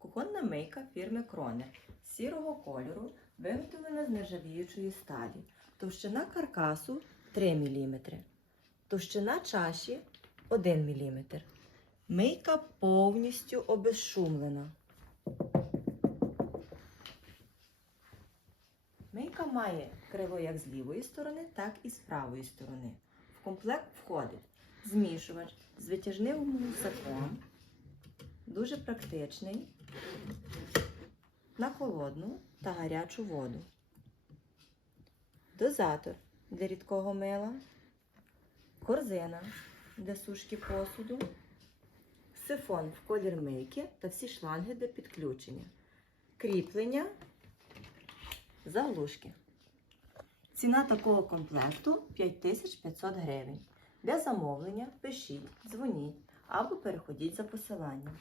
Кухонна мийка фірми Кроне сірого кольору, виготовлена з нержавіючої сталі. Товщина каркасу 3 мм. Товщина чаші 1 мм. Мийка повністю обезшумлена. Мийка має криво як з лівої сторони, так і з правої сторони. В комплект входить змішувач з витяжним мусаком, дуже практичний, на холодну та гарячу воду. Дозатор для рідкого мила, корзина для сушки посуду, сифон в колір мийки та всі шланги для підключення, кріплення, заглушки. Ціна такого комплекту 5500 гривень. Для замовлення пишіть, дзвоніть або переходіть за посиланням.